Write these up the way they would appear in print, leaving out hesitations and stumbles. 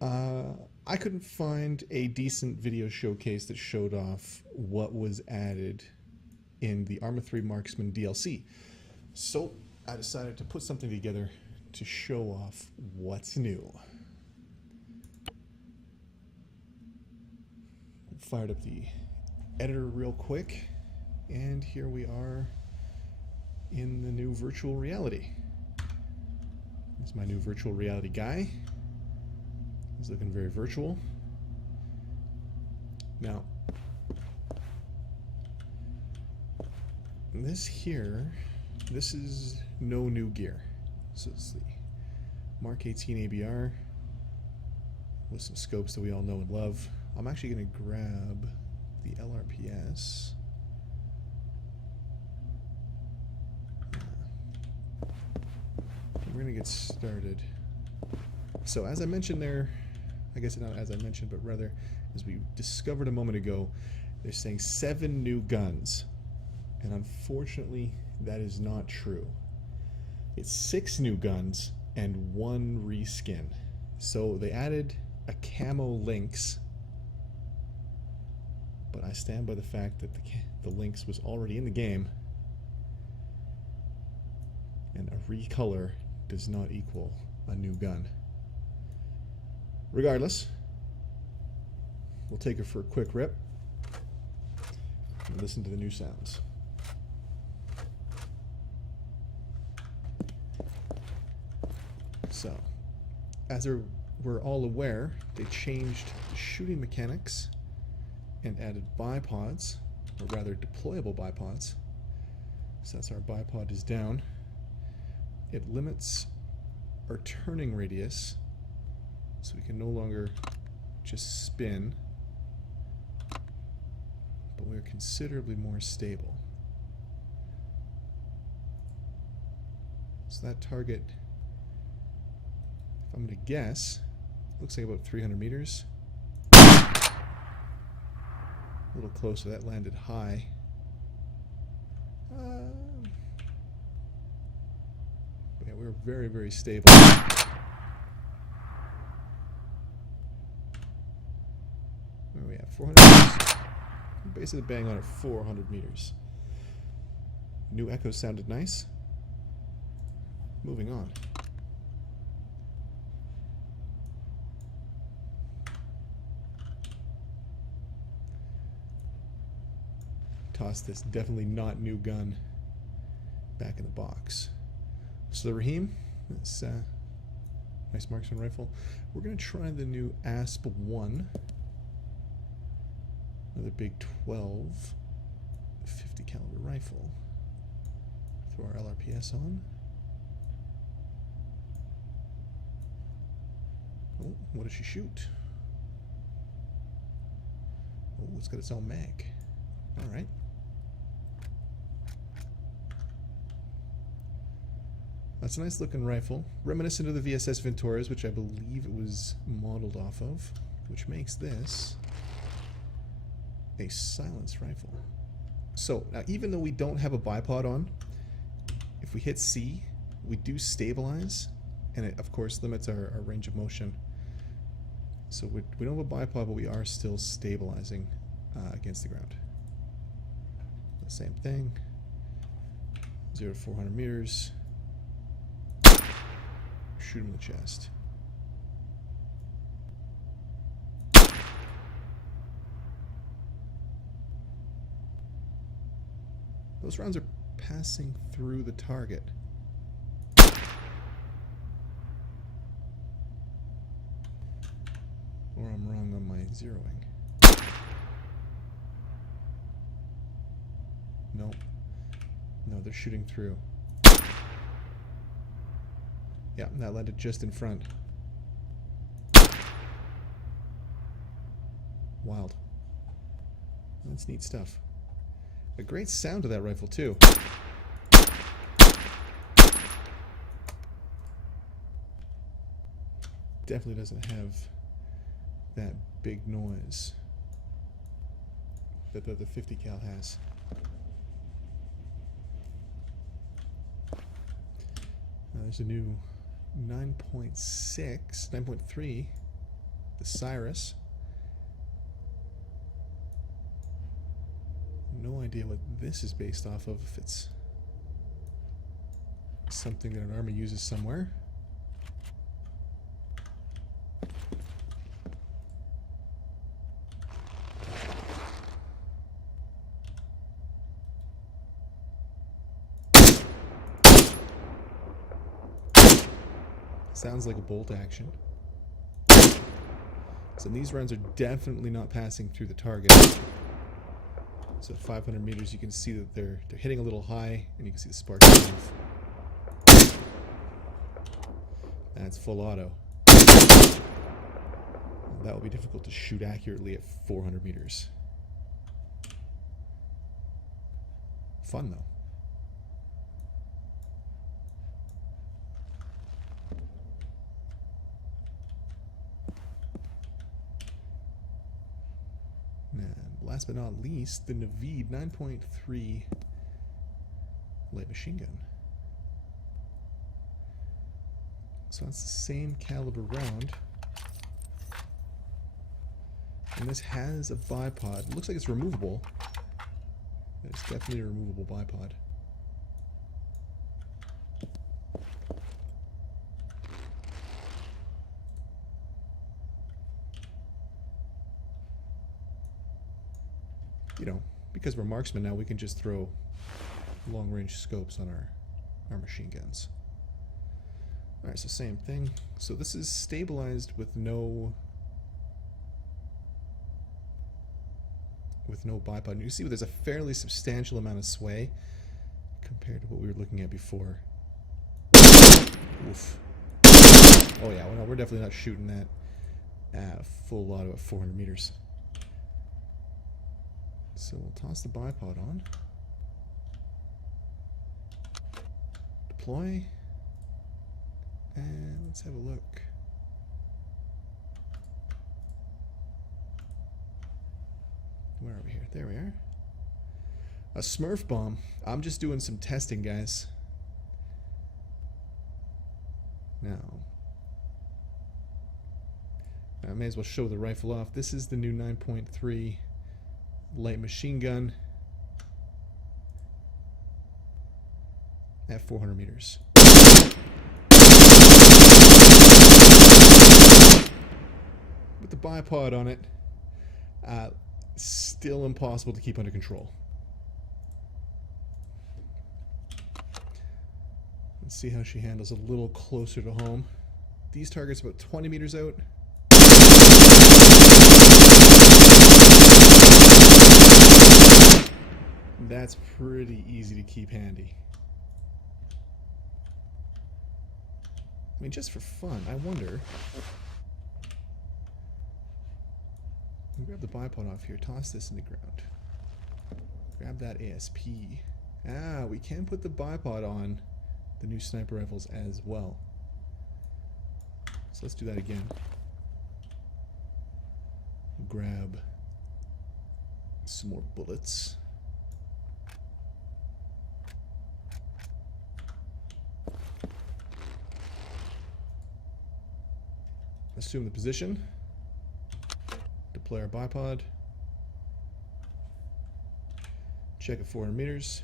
I couldn't find a decent video showcase that showed off what was added in the Arma 3 Marksmen DLC. So I decided to put something together to show off what's new. Fired up the editor real quick, and here we are in the new virtual reality. This is my new virtual reality guy. He's looking very virtual. Now, this is no new gear. So it's the Mark 18 ABR with some scopes that we all know and love. I'm actually going to grab the LRPS. We're going to get started. So as I mentioned there, I guess not as I mentioned, but rather as we discovered a moment ago, they're saying 7 new guns. And unfortunately, that is not true. It's 6 new guns and 1 reskin. So they added a camo lynx, but I stand by the fact that the lynx was already in the game, and a recolor does not equal a new gun. Regardless, we'll take it for a quick rip and listen to the new sounds. So, as we're all aware, they changed the shooting mechanics and added bipods, or rather deployable bipods. So that's our bipod is down. It limits our turning radius, so we can no longer just spin, but we're considerably more stable. So that target, if I'm going to guess, looks like about 300 meters. A little closer, that landed high. But yeah, we were very, very stable. Where are we at? 400 meters? Basically bang on at 400 meters. New echo sounded nice. Moving on. Toss this definitely not new gun back in the box. So the Raheem, this nice marksman rifle. We're going to try the new ASP-1, another big 12 50 caliber rifle. Throw our LRPS on. Oh, what does she shoot? Oh, it's got its own mag. All right. That's a nice looking rifle, reminiscent of the VSS Venturas, which I believe it was modeled off of, which makes this a silenced rifle. So now, even though we don't have a bipod on, if we hit C, we do stabilize, and it of course limits our range of motion. So we don't have a bipod, but we are still stabilizing against the ground. The same thing, 0 to 400 meters. Shoot him in the chest. Those rounds are passing through the target. Or I'm wrong on my zeroing. Nope. No, they're shooting through. Yeah, that landed just in front. Wild. That's neat stuff. A great sound to that rifle, too. Definitely doesn't have that big noise that the 50 cal has. There's a new 9.6, 9.3 the Cyrus. No idea what this is based off of, if it's something that an army uses somewhere. Sounds like a bolt action. So these rounds are definitely not passing through the target. So at 500 meters, you can see that they're hitting a little high, and you can see the sparks going off. That's full auto. That will be difficult to shoot accurately at 400 meters. Fun though. Last but not least, the Naveed 9.3 light machine gun. So that's the same caliber round. And this has a bipod. It looks like it's removable. It's definitely a removable bipod. You know, because we're marksmen now, we can just throw long-range scopes on our machine guns. Alright, so same thing. So this is stabilized with no bipod. And you see there's a fairly substantial amount of sway compared to what we were looking at before. Oof. Oh yeah, well, no, we're definitely not shooting that at full auto at 400 meters. So we'll toss the bipod on. Deploy. And let's have a look. Where are we here? There we are. A Smurf bomb. I'm just doing some testing, guys. Now, I may as well show the rifle off. This is the new 9.3 light machine gun at 400 meters. With the bipod on it, still impossible to keep under control. Let's see how she handles a little closer to home. These targets about 20 meters out. That's pretty easy to keep handy. I mean, just for fun, I wonder. Grab the bipod off here, toss this in the ground. Grab that ASP. Ah, we can put the bipod on the new sniper rifles as well. So let's do that again. Grab some more bullets. Assume the position. Deploy our bipod. Check at 400 meters.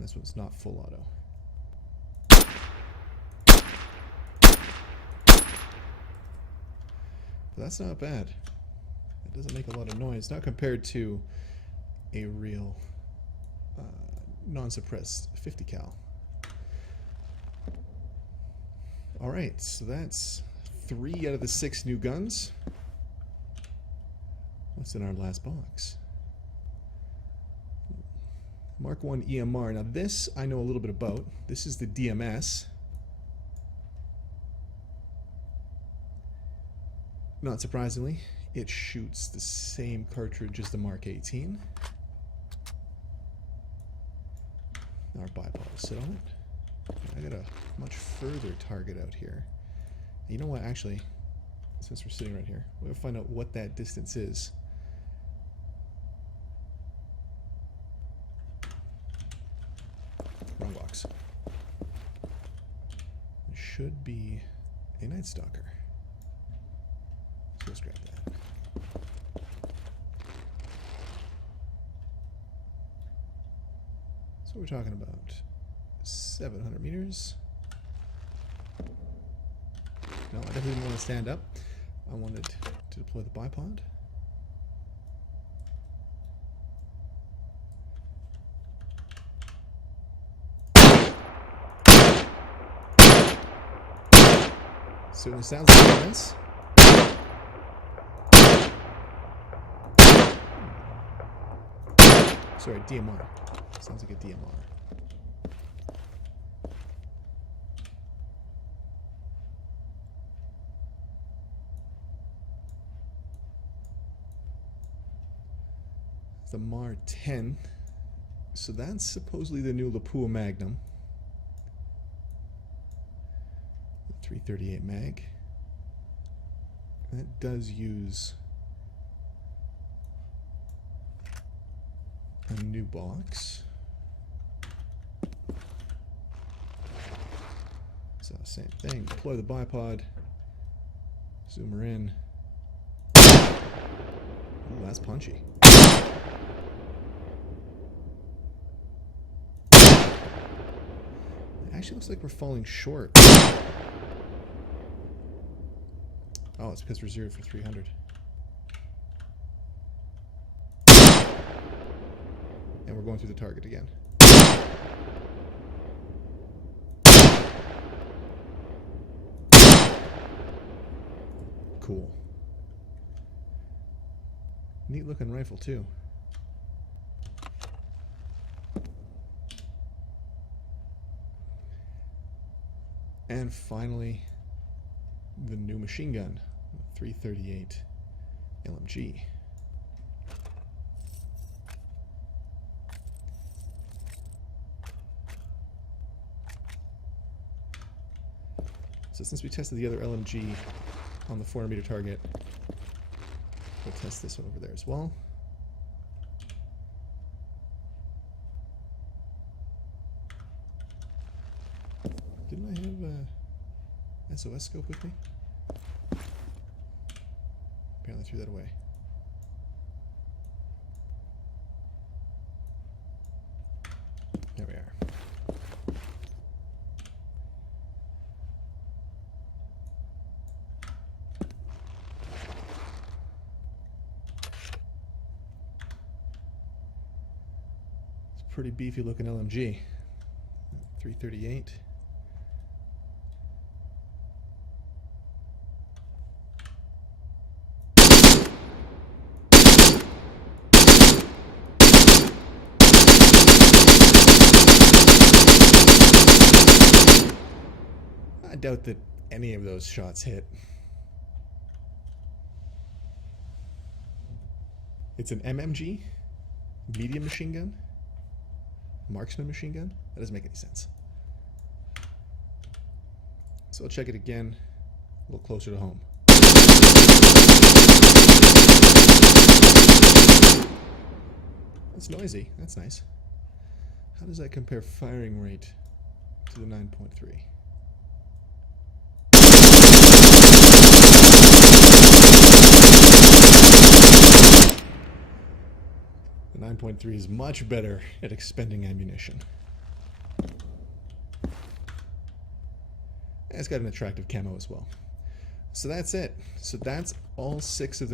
This one's not full auto. But that's not bad. It doesn't make a lot of noise. Not compared to a real non-suppressed 50 cal. Alright, so that's 3 out of the 6 new guns. What's in our last box? Mark 1 EMR. Now this I know a little bit about. This is the DMS. Not surprisingly, it shoots the same cartridge as the Mark 18. Our bipod will sit on it. I got a much further target out here. You know what, actually, since we're sitting right here, we're going to find out what that distance is. Wrong box. should be a Night Stalker. So let's grab that. So we're talking about 700 meters. No, I definitely didn't want to stand up. I wanted to deploy the bipod. Certainly sounds like this. Sorry, DMR. Sounds like a DMR. The MAR 10. So that's supposedly the new Lapua Magnum. The 338 mag. That does use a new box. So same thing. Deploy the bipod. Zoom her in. Ooh, that's punchy. It actually looks like we're falling short. Oh, it's because we're zeroed for 300. And we're going through the target again. Cool. Neat looking rifle too. And finally, the new machine gun, the 338 LMG. So since we tested the other LMG on the 400 meter target, we'll test this one over there as well. Didn't I have a SOS scope with me? Apparently threw that away. There we are. It's a pretty beefy looking LMG. 338. I doubt that any of those shots hit. It's an MMG, medium machine gun, marksman machine gun. That doesn't make any sense. So I'll check it again, a little closer to home. That's noisy. That's nice. How does that compare firing rate to the 9.3? The 9.3 is much better at expending ammunition. And it's got an attractive camo as well. So that's it. So that's all 6 of the